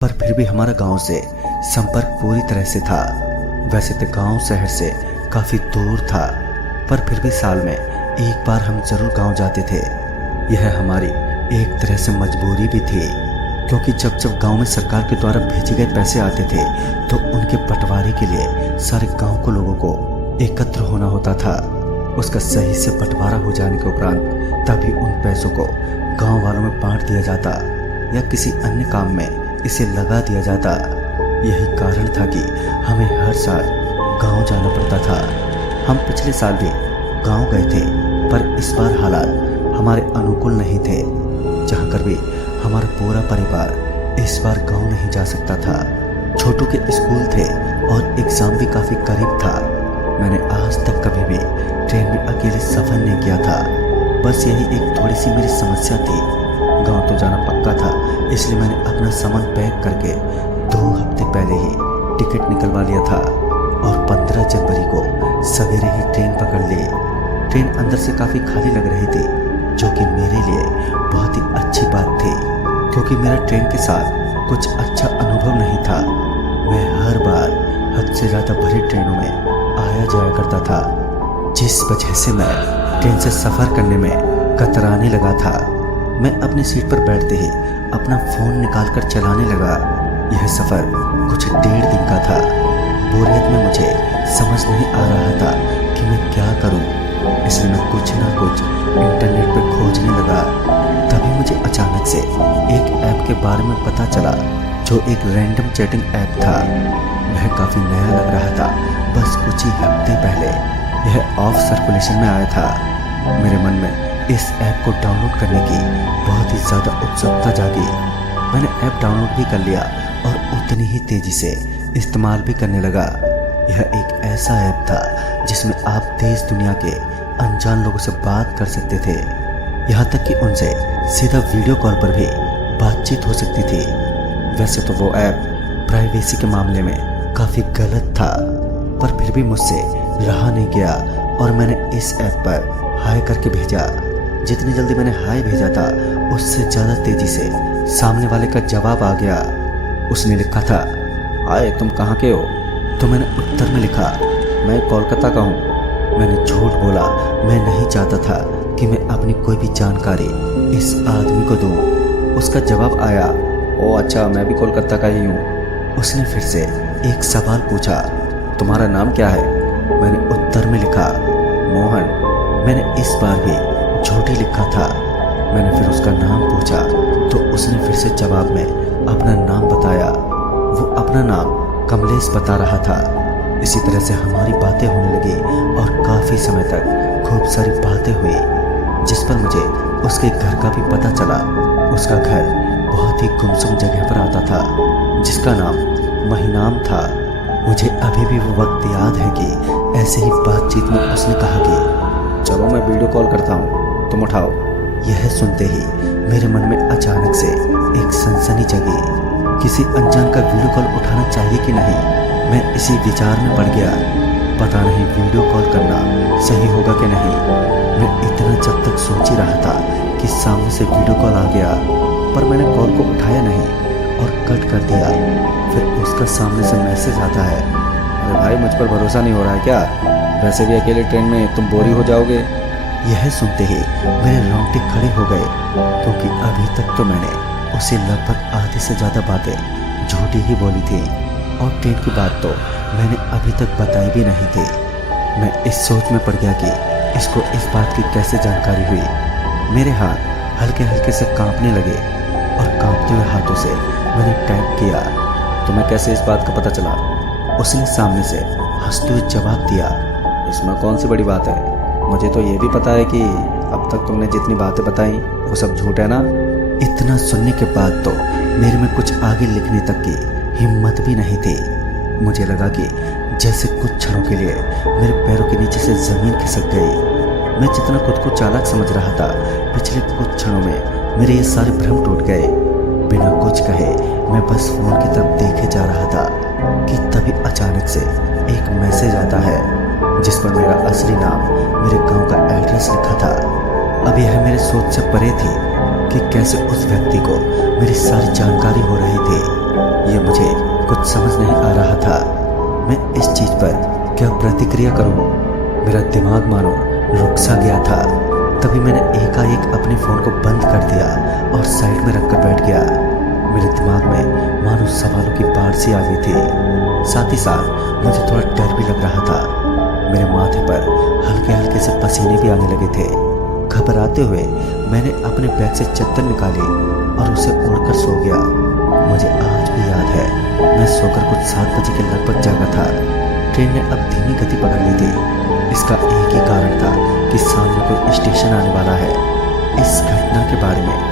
पर फिर भी हमारा गांव से संपर्क पूरी तरह से था। वैसे तो गांव शहर से काफ़ी दूर था, पर फिर भी साल में एक बार हम जरूर गांव जाते थे। यह हमारी एक तरह से मजबूरी भी थी, क्योंकि जब जब गांव में सरकार के द्वारा भेजे गए पैसे आते थे तो उनके बंटवारे के लिए सारे गांव को लोगों को एकत्र होना होता था। उसका सही से बंटवारा हो जाने के उपरांत तभी उन पैसों को गांव वालों में बांट दिया जाता या किसी अन्य काम में इसे लगा दिया जाता। यही कारण था कि हमें हर साल गांव जाना पड़ता था। हम पिछले साल भी गांव गए थे, पर इस बार हालात हमारे अनुकूल नहीं थे। जहां कर भी हमारा पूरा परिवार इस बार गांव नहीं जा सकता था। छोटू के स्कूल थे और एग्जाम भी काफ़ी करीब था। मैंने आज तक कभी भी ट्रेन में अकेले सफ़र नहीं किया था। बस यही एक थोड़ी सी मेरी समस्या थी। गांव तो जाना पक्का था, इसलिए मैंने अपना सामान पैक करके 2 हफ्ते पहले ही टिकट निकलवा लिया था और 15 जनवरी को सवेरे ही ट्रेन पकड़ ली। ट्रेन अंदर से काफ़ी खाली लग रही थी, जो कि मेरे लिए बहुत ही अच्छी बात थी, क्योंकि मेरा ट्रेन के साथ कुछ अच्छा अनुभव नहीं था। मैं हर बार हद से ज़्यादा भरी ट्रेनों में आया जाया करता था, जिस वजह से मैं ट्रेन से सफ़र करने में कतराने लगा था। मैं अपनी सीट पर बैठते ही अपना फ़ोन निकालकर चलाने लगा। यह सफ़र कुछ 1.5 दिन का था। बोरियत में मुझे समझ नहीं आ रहा था कि मैं क्या करूं, इसलिए मैं कुछ ना कुछ इंटरनेट पर खोजने लगा। तभी मुझे अचानक से एक ऐप के बारे में पता चला, जो एक रैंडम चैटिंग ऐप था। वह काफ़ी नया लग रहा था। बस कुछ ही हफ्ते पहले यह ऑफ सर्कुलेशन में आया था। मेरे मन में इस ऐप को डाउनलोड करने की बहुत ही ज़्यादा उत्सुकता जागी। मैंने ऐप डाउनलोड भी कर लिया और उतनी ही तेज़ी से इस्तेमाल भी करने लगा। यह एक ऐसा ऐप था जिसमें आप देश दुनिया के अनजान लोगों से बात कर सकते थे। यहाँ तक कि उनसे सीधा वीडियो कॉल पर भी बातचीत हो सकती थी। वैसे तो वो ऐप प्राइवेसी के मामले में काफ़ी गलत था, पर फिर भी मुझसे रहा नहीं गया और मैंने इस ऐप पर हाय करके भेजा। जितनी जल्दी मैंने हाय भेजा था, उससे ज़्यादा तेज़ी से सामने वाले का जवाब आ गया। उसने लिखा था, हाय तुम कहाँ के हो? तो मैंने उत्तर में लिखा, मैं कोलकाता का हूँ। मैंने झूठ बोला। मैं नहीं चाहता था कि मैं अपनी कोई भी जानकारी इस आदमी को दूँ। उसका जवाब आया, ओ अच्छा, मैं भी कोलकाता का ही हूँ। उसने फिर से एक सवाल पूछा, तुम्हारा नाम क्या है? मैंने उत्तर में लिखा, मोहन। मैंने इस बार भी झूठ ही लिखा था। मैंने फिर उसका नाम पूछा तो उसने फिर से जवाब में अपना नाम बताया। वो अपना नाम कमलेश बता रहा था। इसी तरह से हमारी बातें होने लगी और काफ़ी समय तक खूब सारी बातें हुई, जिस पर मुझे उसके घर का भी पता चला। उसका घर बहुत ही गुमसुम जगह पर आता था, जिसका नाम महिनाम था। मुझे अभी भी वो वक्त याद है कि ऐसे ही बातचीत में उसने कहा कि चलो मैं वीडियो कॉल करता हूँ, तुम उठाओ। यह सुनते ही मेरे मन में अचानक से एक सनसनी जगी। किसी अनजान का वीडियो कॉल उठाना चाहिए कि नहीं, मैं इसी विचार में पड़ गया। पता नहीं वीडियो कॉल करना सही होगा कि नहीं। मैं इतना जब तक सोच ही रहा था कि सामने से वीडियो कॉल आ गया, पर मैंने कॉल को उठाया नहीं और कट कर दिया। फिर उसका सामने से मैसेज आता है, अरे भाई मुझ पर भरोसा नहीं हो रहा है क्या? वैसे भी अकेले ट्रेन में तुम बोरी हो जाओगे। यह सुनते ही मेरे रोंगटे खड़े हो गए, क्योंकि अभी तक तो मैंने उसे लगभग आधे से ज़्यादा बातें झूठी ही बोली थी और ट्रेन की बात तो मैंने अभी तक बताई भी नहीं थी। मैं इस सोच में पड़ गया कि इसको इस बात की कैसे जानकारी हुई। मेरे हाथ हल्के हल्के से कांपने लगे और कांपते हुए हाथों से मैंने टाइप किया, तुम्हें कैसे इस बात का पता चला? उसने सामने से हंसते हुए जवाब दिया, इसमें कौन सी बड़ी बात है? मुझे तो ये भी पता है कि अब तक तुमने जितनी बातें बताई वो सब झूठ है ना। इतना सुनने के बाद तो मेरे में कुछ आगे लिखने तक की हिम्मत भी नहीं थी। मुझे लगा कि जैसे कुछ क्षणों के लिए मेरे पैरों के नीचे से ज़मीन खिसक गई। मैं जितना खुद को चालाक समझ रहा था, पिछले कुछ क्षणों में मेरे ये सारे भ्रम टूट गए। बिना कुछ कहे मैं बस फ़ोन की तरफ देखे जा रहा था कि तभी अचानक से एक मैसेज आता है, जिस पर मेरा असली नाम, मेरे गांव का एड्रेस लिखा था। अब यह मेरे सोच से परे थी कि कैसे उस व्यक्ति को मेरी सारी जानकारी हो रही थी। कुछ समझ नहीं आ रहा था मैं इस चीज पर क्या प्रतिक्रिया करूं। मेरा दिमाग मानो रुक सा गया था। तभी मैंने एकाएक अपने फोन को बंद कर दिया और साइड में रखकर बैठ गया। मेरे दिमाग में मानो सवालों की बाढ़ सी आ गई थी। साथ ही साथ मुझे थोड़ा डर भी लग रहा था। मेरे माथे पर हल्के हल्के से पसीने भी आने लगे थे। घबराते हुए मैंने अपने बैग से चद्दर निकाली और उसे ओढ़कर सो गया। मुझे आज भी याद है मैं सोकर कुछ 7 बजे के लगभग जागा था। ट्रेन ने अब धीमी गति पकड़ ली थी। इसका एक ही कारण था कि सामने कोई स्टेशन आने वाला है। इस घटना के बारे में